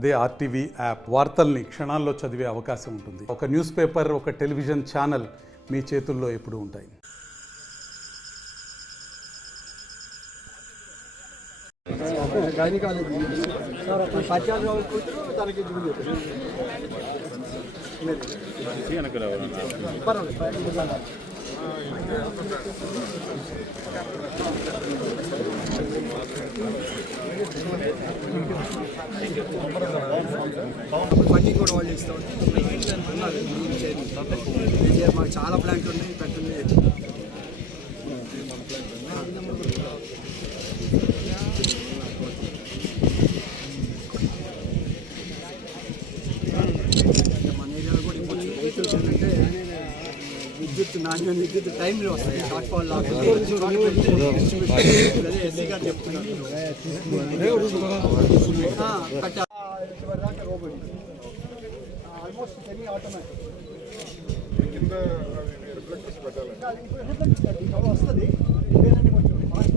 అదే RTV app వార్తల్ని క్షణాల్లో చదివే అవకాశం ఉంటుంది. ఒక న్యూస్ పేపర్, ఒక టెలివిజన్ ఛానల్ మీ చేతుల్లో ఎప్పుడూ ఉంటాయి. ఫండింగ్ కూడా వాళ్ళు ఇస్తాం. మాకు చాలా ప్లాంట్లు ఉన్నాయి, పెట్టున్నాయి. మన ఏరియాలో కూడా వెహికల్స్ ఏంటంటే విద్యుత్ నాణ్యమైన విద్యుత్ టైంలో వస్తాయి. షార్ట్ ఫాల్ ఎస్సీ గారు చెప్తున్నారు. ఆల్మోస్ట్ సెమీ ఆటోమేటిక్ వస్తుంది. ఇదేనండి కొంచెం ఫాస్ట్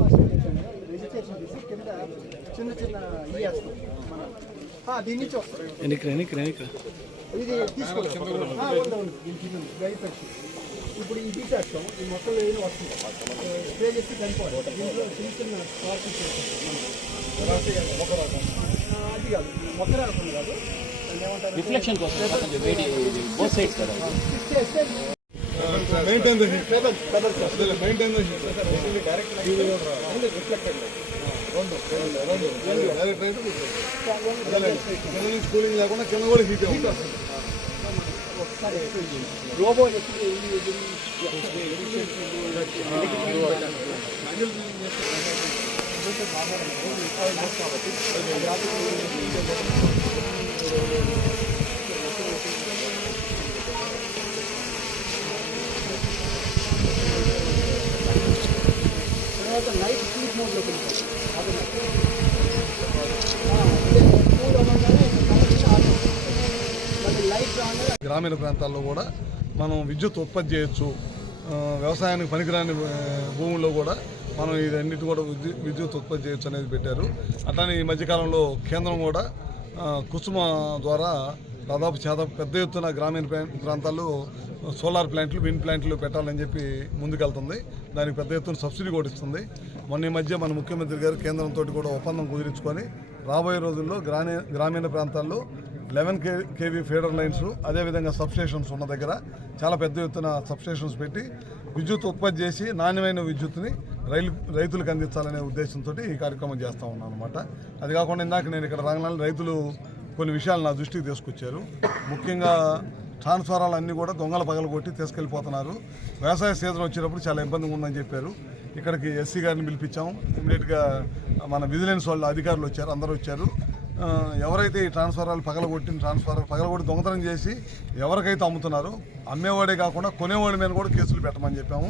రిజిస్ట్రేషన్ చేసి కింద చిన్న చిన్న ఇవి వేస్తాం. దీని నుంచి వస్తుంది. ఇది తీసుకోవాలి. ఇప్పుడు ఇది తీసేస్తాం. ఈ మొక్కలు ఏమైనా వస్తుంది స్ప్రే చేసి కనుకోవాలి. దీంట్లో చిన్న చిన్న స్పార్క్ అది కాదు, మొక్క రాకుండా కాదు, రిఫ్లెక్షన్ కోసం బోత్ సైడ్స్ కదా. కూలింగ్ లేకుండా కింద కూడా హీట్ రోబో తర్వాత లైట్ స్లీప్ మోడ్లో గ్రామీణ ప్రాంతాల్లో కూడా మనం విద్యుత్ ఉత్పత్తి చేయొచ్చు. వ్యవసాయానికి పనికిరాని భూముల్లో కూడా మనం ఇదన్నిటి కూడా విద్యుత్ ఉత్పత్తి చేయొచ్చు అనేది పెట్టారు. అట్లానే ఈ మధ్యకాలంలో కేంద్రం కూడా కుసుమ ద్వారా దాదాపు పెద్ద ఎత్తున గ్రామీణ ప్రాంతాల్లో సోలార్ ప్లాంట్లు, విండ్ ప్లాంట్లు పెట్టాలని చెప్పి ముందుకెళ్తుంది. దానికి పెద్ద ఎత్తున సబ్సిడీ కూడా ఇస్తుంది. మొన్న ఈ మధ్య మన ముఖ్యమంత్రి గారు కేంద్రంతో కూడా ఒప్పందం కుదిరించుకొని రాబోయే రోజుల్లో గ్రామీణ ప్రాంతాల్లో 11 kV ఫీడర్ లైన్స్, అదేవిధంగా సబ్స్టేషన్స్ ఉన్న దగ్గర చాలా పెద్ద ఎత్తున సబ్స్టేషన్స్ పెట్టి విద్యుత్ ఉత్పత్తి చేసి నాణ్యమైన విద్యుత్తుని రైతులకు అందించాలనే ఉద్దేశంతో ఈ కార్యక్రమం చేస్తూ ఉన్నాను అనమాట. అది కాకుండా ఇందాక నేను ఇక్కడ రాగానే రైతులు కొన్ని విషయాలు నా దృష్టికి తీసుకొచ్చారు. ముఖ్యంగా ట్రాన్స్ఫారాలు అన్నీ కూడా దొంగల పగలగొట్టి తీసుకెళ్ళిపోతున్నారు. వ్యవసాయ సీజన్ వచ్చినప్పుడు చాలా ఇబ్బందిగా ఉందని చెప్పారు. ఇక్కడికి ఎస్సీ గారిని పిలిపించాము. ఇమీడియట్గా మన విజిలెన్స్ వాళ్ళు అధికారులు వచ్చారు, అందరూ వచ్చారు. ఎవరైతే ఈ ట్రాన్స్ఫారాలు పగలగొట్టి దొంగతనం చేసి ఎవరికైతే అమ్ముతున్నారో అమ్మేవాడే కాకుండా కొనేవాడి మీద కూడా కేసులు పెట్టమని చెప్పాము.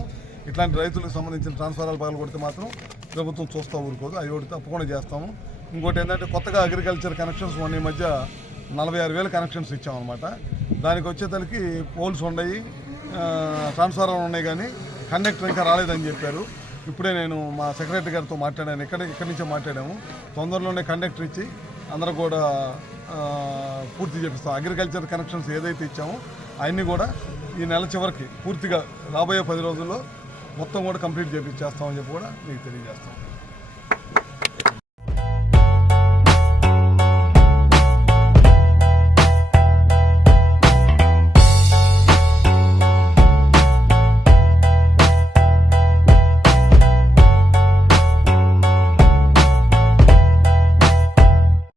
ఇట్లాంటి రైతులకు సంబంధించిన ట్రాన్స్ఫారాలు పగలగొడితే మాత్రం ప్రభుత్వం చూస్తూ ఊరుకోదు, అవి ఒకటి తప్పకుండా చేస్తాము. ఇంకోటి ఏంటంటే కొత్తగా అగ్రికల్చర్ కనెక్షన్స్ మొన్న ఈ మధ్య 46,000 కనెక్షన్స్ ఇచ్చామన్నమాట. దానికి వచ్చేసరికి పోల్స్ ఉన్నాయి, ట్రాన్స్ఫారాలు ఉన్నాయి, కానీ కండక్టర్ ఇంకా రాలేదని చెప్పారు. ఇప్పుడే నేను మా సెక్రటరీ గారితో మాట్లాడాను, ఇక్కడి నుంచే మాట్లాడాము. తొందరలోనే కండక్టర్ ఇచ్చి అందరూ కూడా పూర్తి చేపిస్తాం. అగ్రికల్చర్ కనెక్షన్స్ ఏదైతే ఇచ్చామో అవన్నీ కూడా ఈ నెల చివరికి పూర్తిగా రాబోయే 10 రోజుల్లో మొత్తం కూడా కంప్లీట్ చేస్తామని చెప్పి కూడా మీకు తెలియజేస్తాం.